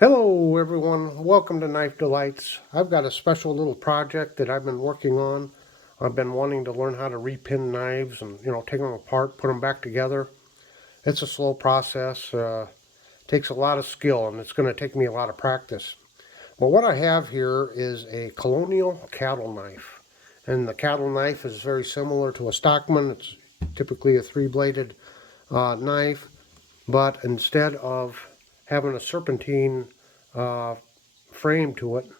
Hello everyone, welcome to Knife Delights. I've got a special little project that I've been working on. I've been wanting to learn how to repin knives and take them apart, put them back together. It's a slow process, takes a lot of skill, and it's going to take me a lot of practice. But what I have here is a Colonial cattle knife. And the cattle knife is very similar to a Stockman. It's typically a three-bladed knife, but instead of having a serpentine uh, frame to it,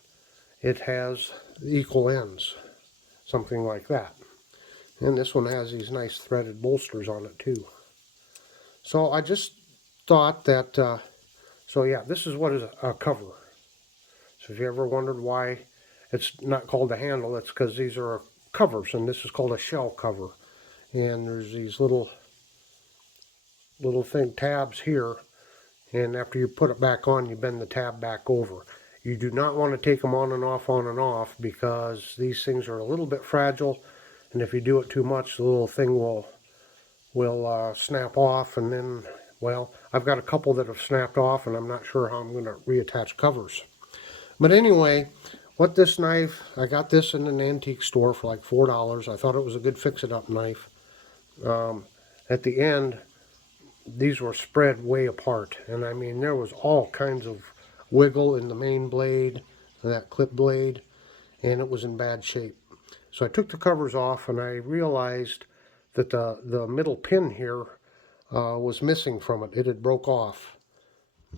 it has equal ends, something like that. And this one has these nice threaded bolsters on it too. So I just thought that, so yeah, this is what is a cover. So if you ever wondered why it's not called a handle, it's because these are covers, and this is called a shell cover. And there's these little thing tabs here, and after you put it back on, you bend the tab back over. You do not want to take them on and off, because these things are a little bit fragile, and if you do it too much, the little thing will snap off, and then, well, I've got a couple that have snapped off, and I'm not sure how I'm going to reattach covers. But anyway, what this knife, I got this in an antique store for like $4. I thought it was a good fix-it-up knife. At the end, these were spread way apart, and I mean there was all kinds of wiggle in the main blade, that clip blade, and it was in bad shape. So I took the covers off, and I realized that the middle pin here was missing from it. It had broke off,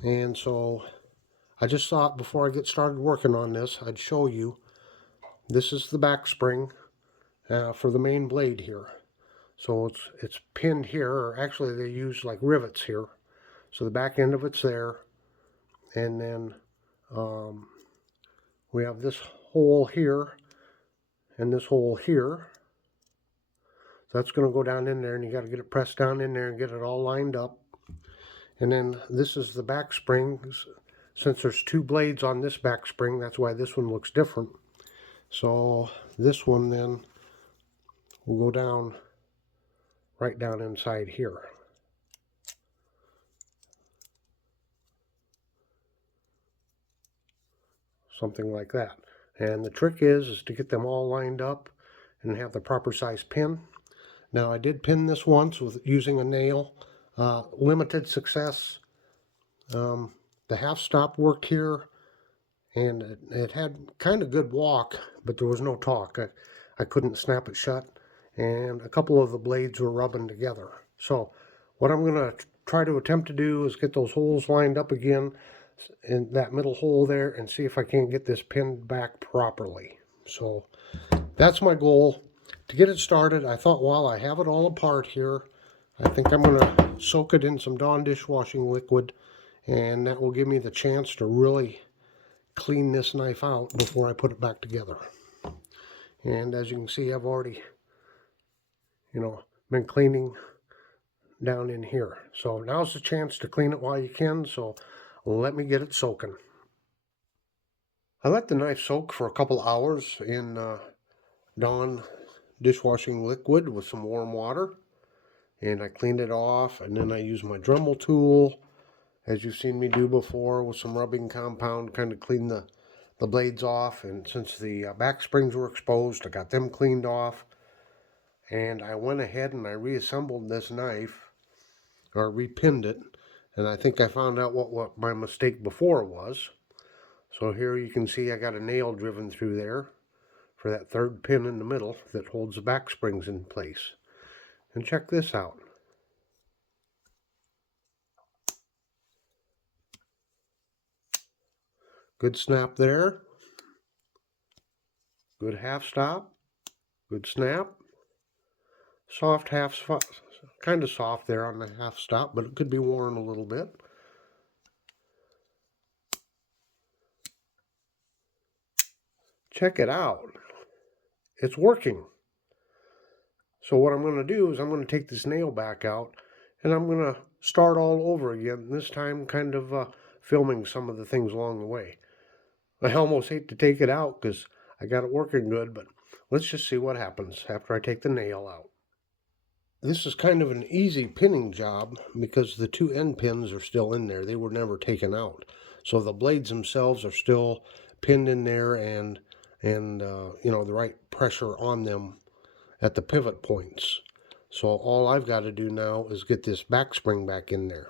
and so I just thought before I get started working on this, I'd show you. This is the back spring for the main blade here. So it's pinned here, or actually they use like rivets here. So the back end of it's there, and then um, we have this hole here and this hole here. So that's going to go down in there, and you got to get it pressed down in there and get it all lined up. And then this is the back spring. Since there's two blades on this back spring, that's why this one looks different. So this one then will go down right down inside here. Something like that. And the trick is to get them all lined up and have the proper size pin. Now I did pin this once with using a nail. Limited success. The half stop worked here, and it had kind of good walk, but there was no torque. I couldn't snap it shut, and a couple of the blades were rubbing together. So what I'm going to try to attempt to do is get those holes lined up again in that middle hole there, and see if I can get this pinned back properly. So that's my goal. To get it started, I thought while I have it all apart here, I think I'm going to soak it in some Dawn dishwashing liquid, and that will give me the chance to really clean this knife out before I put it back together. And as you can see, I've already, been cleaning down in here. So now's the chance to clean it while you can, so let me get it soaking. I let the knife soak for a couple hours in Dawn dishwashing liquid with some warm water, and I cleaned it off, and then I used my Dremel tool, as you've seen me do before, with some rubbing compound, kind of clean the blades off. And since the back springs were exposed, I got them cleaned off, and I went ahead and I reassembled this knife, or repinned it, and I think I found out what my mistake before was. So here you can see I got a nail driven through there for that third pin in the middle that holds the back springs in place. And check this out. Good snap there. Good half stop. Good snap. Soft half, kind of soft there on the half stop, but it could be worn a little bit. Check it out. It's working. So what I'm going to do is I'm going to take this nail back out, and I'm going to start all over again, this time kind of filming some of the things along the way. I almost hate to take it out because I got it working good, but let's just see what happens after I take the nail out. This is kind of an easy pinning job because the two end pins are still in there. They were never taken out. So the blades themselves are still pinned in there, and you know, the right pressure on them at the pivot points. So all I've got to do now is get this back spring back in there.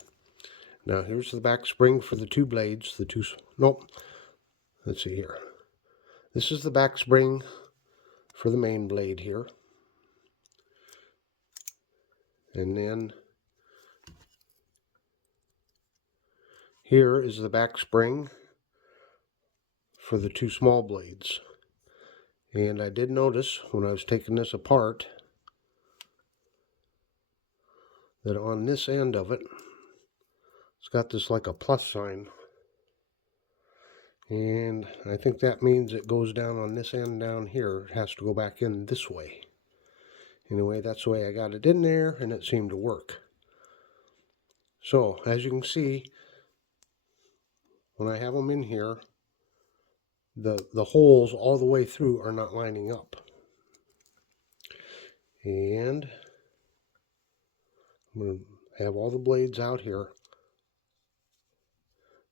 Now here's the back spring for the two blades, nope, let's see here. This is the back spring for the main blade here. And then here is the back spring for the two small blades. And I did notice when I was taking this apart that on this end of it, it's got this like a plus sign. And I think that means it goes down on this end down here. It has to go back in this way. Anyway, that's the way I got it in there, and it seemed to work. So, as you can see, when I have them in here, the holes all the way through are not lining up. And I'm going to have all the blades out here.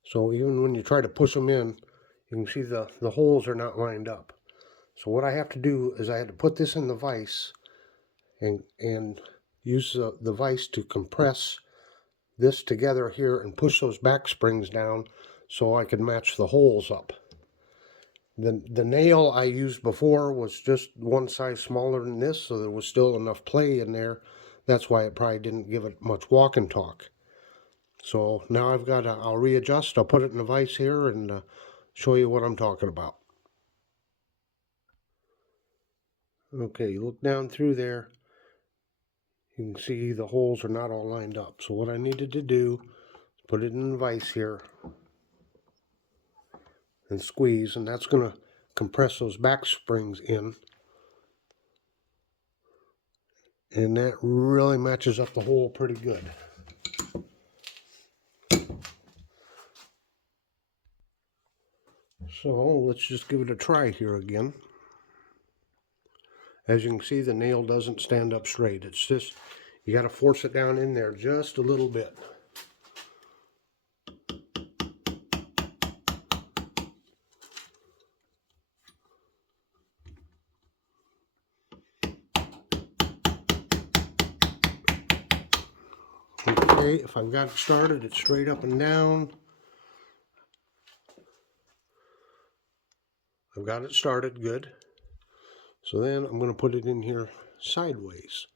So even when you try to push them in, you can see the holes are not lined up. So what I have to do is I had to put this in the vise and use the vise to compress this together here and push those back springs down so I could match the holes up. The nail I used before was just one size smaller than this, so there was still enough play in there. That's why it probably didn't give it much walk and talk. So now I'll readjust, I'll put it in the vise here and show you what I'm talking about. Okay, you look down through there, you can see the holes are not all lined up. So what I needed to do is put it in the vise here and squeeze, and that's going to compress those back springs in. And that really matches up the hole pretty good. So let's just give it a try here again. As you can see, the nail doesn't stand up straight. It's just, you got to force it down in there just a little bit. Okay, if I've got it started, it's straight up and down. I've got it started good. So then I'm going to put it in here sideways.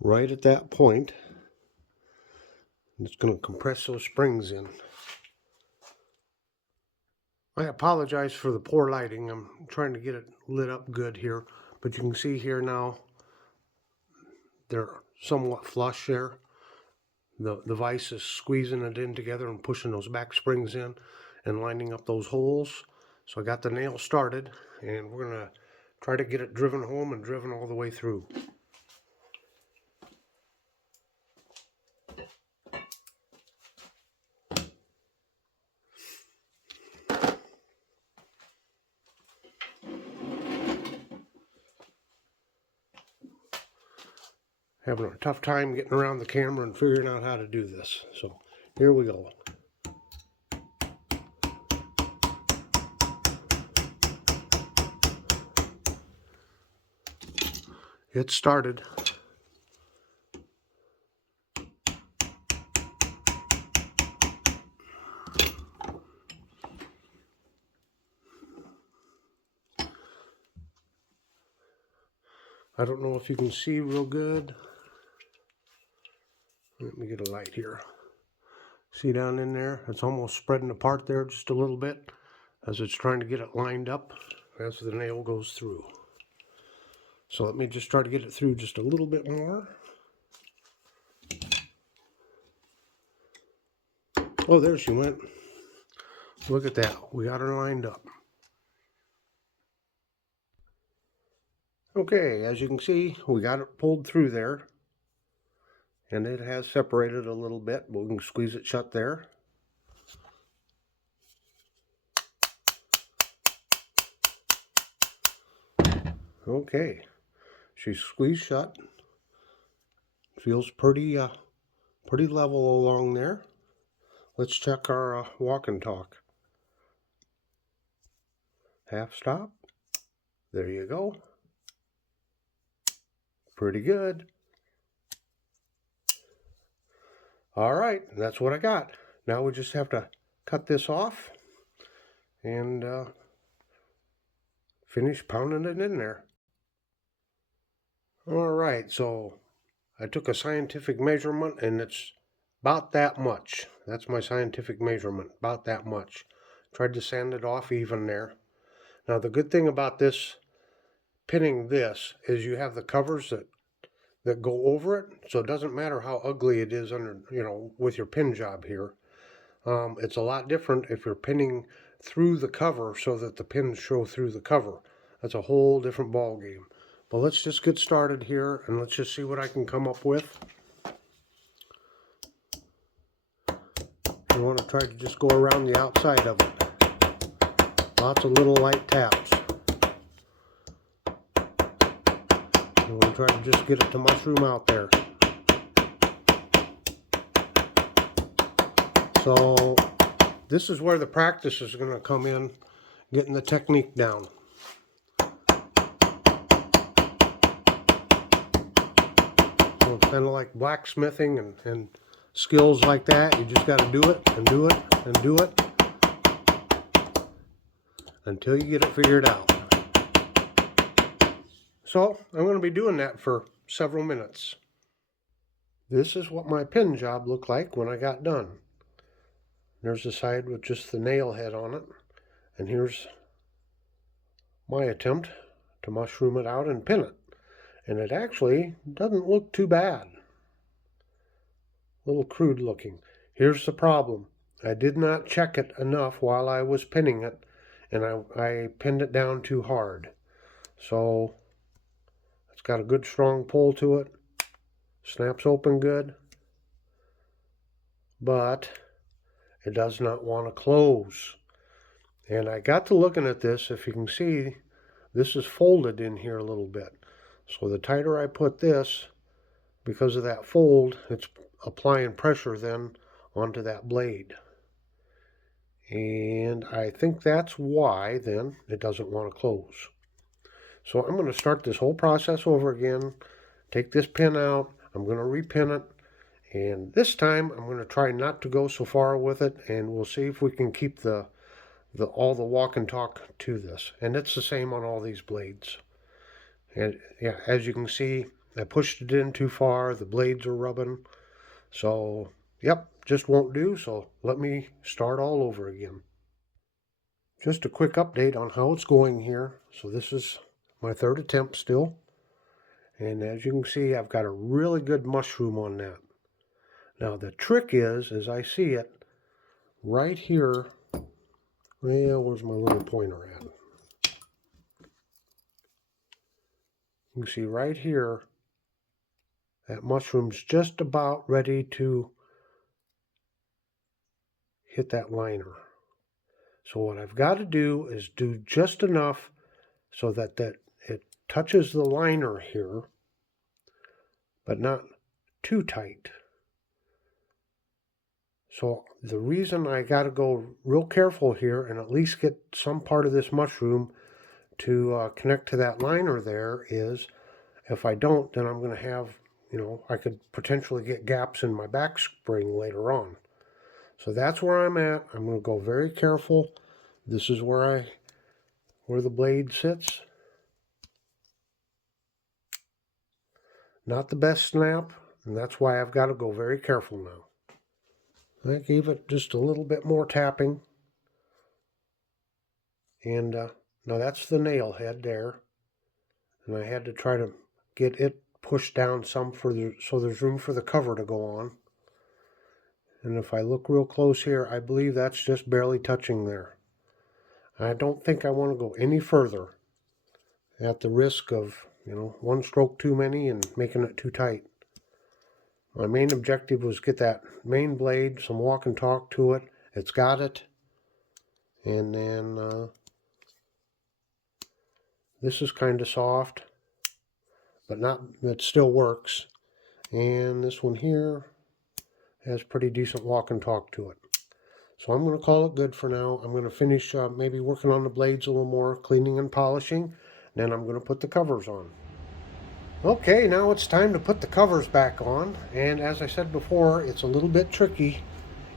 Right at that point, it's going to compress those springs in. I apologize for the poor lighting. I'm trying to get it lit up good here. But you can see here now, they're somewhat flush there. The vise is squeezing it in together and pushing those back springs in and lining up those holes. So I got the nail started, and we're going to try to get it driven home and driven all the way through. Having a tough time getting around the camera and figuring out how to do this. So here we go. It started. I don't know if you can see real good. Let me get a light here. See down in there? It's almost spreading apart there just a little bit as it's trying to get it lined up as the nail goes through. So let me just try to get it through just a little bit more. Oh, there she went. Look at that. We got her lined up. Okay, as you can see, we got it pulled through there. And it has separated a little bit, but we can squeeze it shut there. Okay, she's squeezed shut. Feels pretty level along there. let's check our walk and talk. Half stop. There you go. Pretty good. All right, that's what I got. Now we just have to cut this off and finish pounding it in there. All right, so I took a scientific measurement and it's about that much. That's my scientific measurement, about that much. Tried to sand it off even there. Now the good thing about this, pinning this, is you have the covers that go over it, so it doesn't matter how ugly it is under, with your pin job here. It's a lot different if you're pinning through the cover so that the pins show through the cover. That's a whole different ball game. But let's just get started here and let's just see what I can come up with. You want to try to just go around the outside of it. Lots of little light taps. You want to try to just get it to mushroom out there. So this is where the practice is going to come in, getting the technique down. So it's kind of like blacksmithing and skills like that. You just got to do it and do it and do it until you get it figured out. So I'm going to be doing that for several minutes. This is what my pin job looked like when I got done. There's the side with just the nail head on it. And here's my attempt to mushroom it out and pin it. And it actually doesn't look too bad. A little crude looking. Here's the problem. I did not check it enough while I was pinning it, and I pinned it down too hard. So it's got a good strong pull to it. Snaps open good. But it does not want to close. And I got to looking at this. If you can see, this is folded in here a little bit. So the tighter I put this, because of that fold, it's applying pressure then onto that blade. And I think that's why then it doesn't want to close. So I'm going to start this whole process over again, take this pin out, I'm going to repin it, and this time I'm going to try not to go so far with it, and we'll see if we can keep all the walk and talk to this. And it's the same on all these blades. And yeah, as you can see, I pushed it in too far, the blades are rubbing. So, yep, just won't do, so let me start all over again. Just a quick update on how it's going here. So this is my third attempt still. And as you can see, I've got a really good mushroom on that. Now the trick is, as I see it, right here, well, where's my little pointer at? You can see right here, that mushroom's just about ready to hit that liner. So what I've got to do is do just enough so that it touches the liner here, but not too tight. So the reason I got to go real careful here and at least get some part of this mushroom to connect to that liner there is, if I don't, then I'm going to have, I could potentially get gaps in my backspring later on. So that's where I'm at. I'm going to go very careful. This is where the blade sits. Not the best snap, and that's why I've got to go very careful now. I gave it just a little bit more tapping. And now that's the nail head there. And I had to try to get it pushed down some so there's room for the cover to go on. And if I look real close here, I believe that's just barely touching there. I don't think I want to go any further at the risk of, one stroke too many and making it too tight. My main objective was get that main blade, some walk and talk to it. It's got it. And then this is kind of soft, but it still works. And this one here has pretty decent walk and talk to it. So I'm going to call it good for now. I'm going to finish maybe working on the blades a little more, cleaning and polishing. Then I'm going to put the covers on. Okay, now it's time to put the covers back on. And as I said before, it's a little bit tricky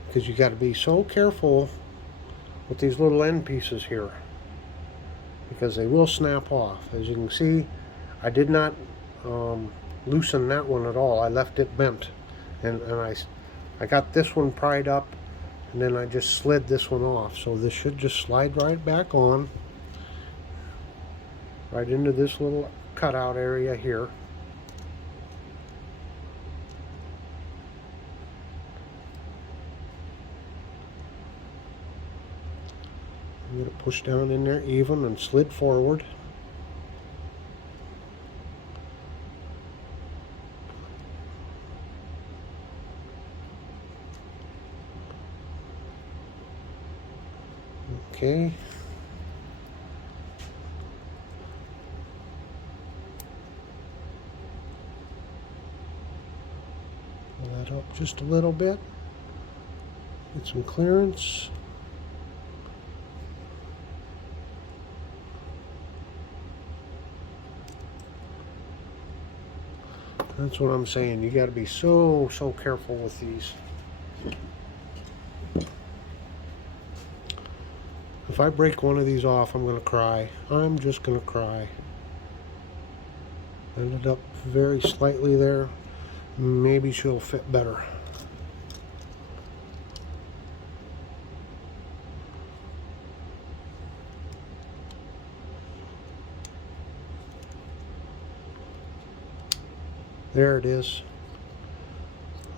because you got to be so careful with these little end pieces here because they will snap off. As you can see, I did not loosen that one at all. I left it bent, and I got this one pried up, and then I just slid this one off. So this should just slide right back on, right into this little cutout area here. I'm going to push down in there even and slid forward. Okay. Pull that up just a little bit. Get some clearance. That's what I'm saying. You got to be so careful with these. If I break one of these off, I'm going to cry. I'm just going to cry. Ended up very slightly there. Maybe she'll fit better. There it is.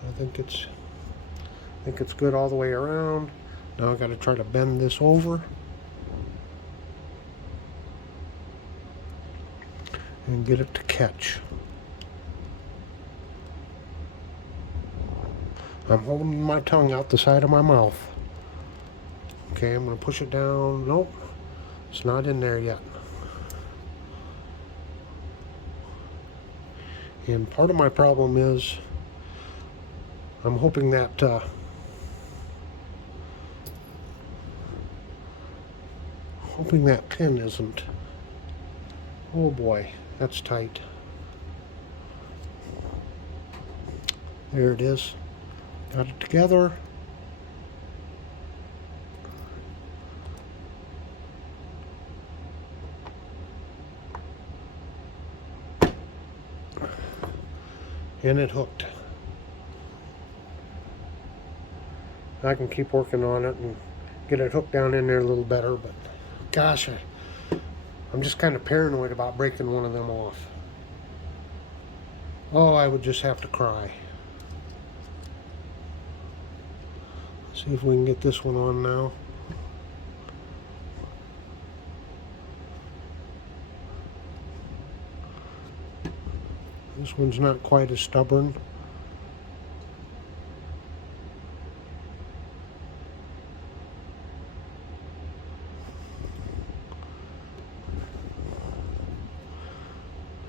I think it's good all the way around. Now I got to try to bend this over and get it to catch. I'm holding my tongue out the side of my mouth. Okay, I'm going to push it down. Nope, it's not in there yet. And part of my problem is I'm hoping that pin isn't. Oh boy, that's tight. There it is. Got it together. And it hooked. I can keep working on it and get it hooked down in there a little better, but gosh, I'm just kind of paranoid about breaking one of them off. Oh, I would just have to cry. See if we can get this one on now. This one's not quite as stubborn.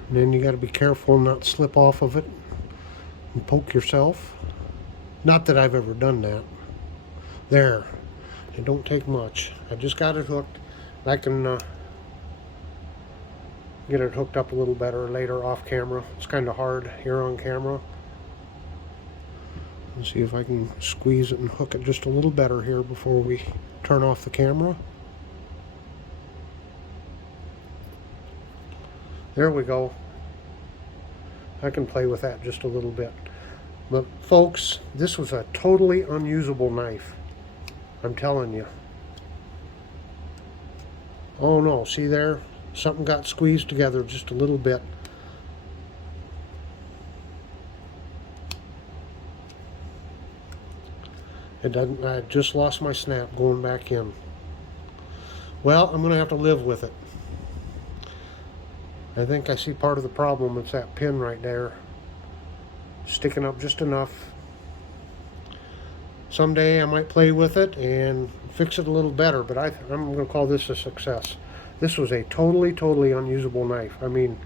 And then you got to be careful not slip off of it and poke yourself. Not that I've ever done that. There. It don't take much. I just got it hooked. I can get it hooked up a little better later off camera. It's kind of hard here on camera. Let's see if I can squeeze it and hook it just a little better here before we turn off the camera. There we go. I can play with that just a little bit. But folks, this was a totally unusable knife. I'm telling you. Oh no, see there? Something got squeezed together just a little bit. It doesn't, I just lost my snap going back in. Well, I'm going to have to live with it. I think I see part of the problem. It's that pin right there. Sticking up just enough. Someday I might play with it and fix it a little better, but I'm going to call this a success. This was a totally unusable knife. I mean,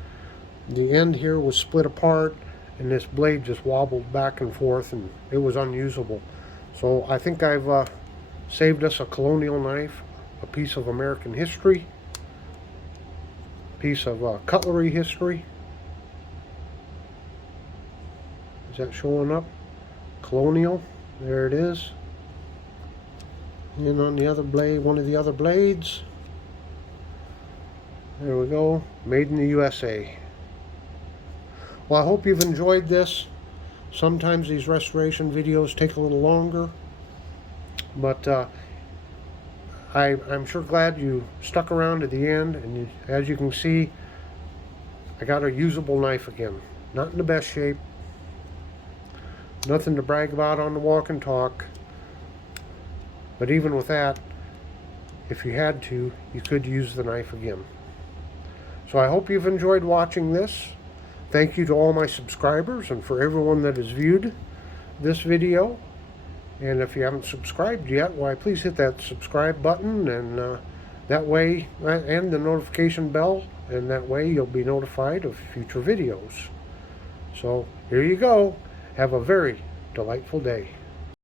the end here was split apart and this blade just wobbled back and forth and it was unusable. So I think I've saved us a Colonial knife, a piece of American history, piece of cutlery history. Is that showing up? Colonial, there it is. And on the other blade, one of the other blades, there we go, made in the USA. Well, I hope you've enjoyed this. Sometimes these restoration videos take a little longer, but I'm sure glad you stuck around to the end. And as you can see, I got a usable knife again. Not in the best shape. Nothing to brag about on the walk and talk. But even with that, if you had to, you could use the knife again. So I hope you've enjoyed watching this. Thank you to all my subscribers and for everyone that has viewed this video. And if you haven't subscribed yet, why, please hit that subscribe button, and that way, and the notification bell, and that way you'll be notified of future videos. So here you go. Have a very delightful day.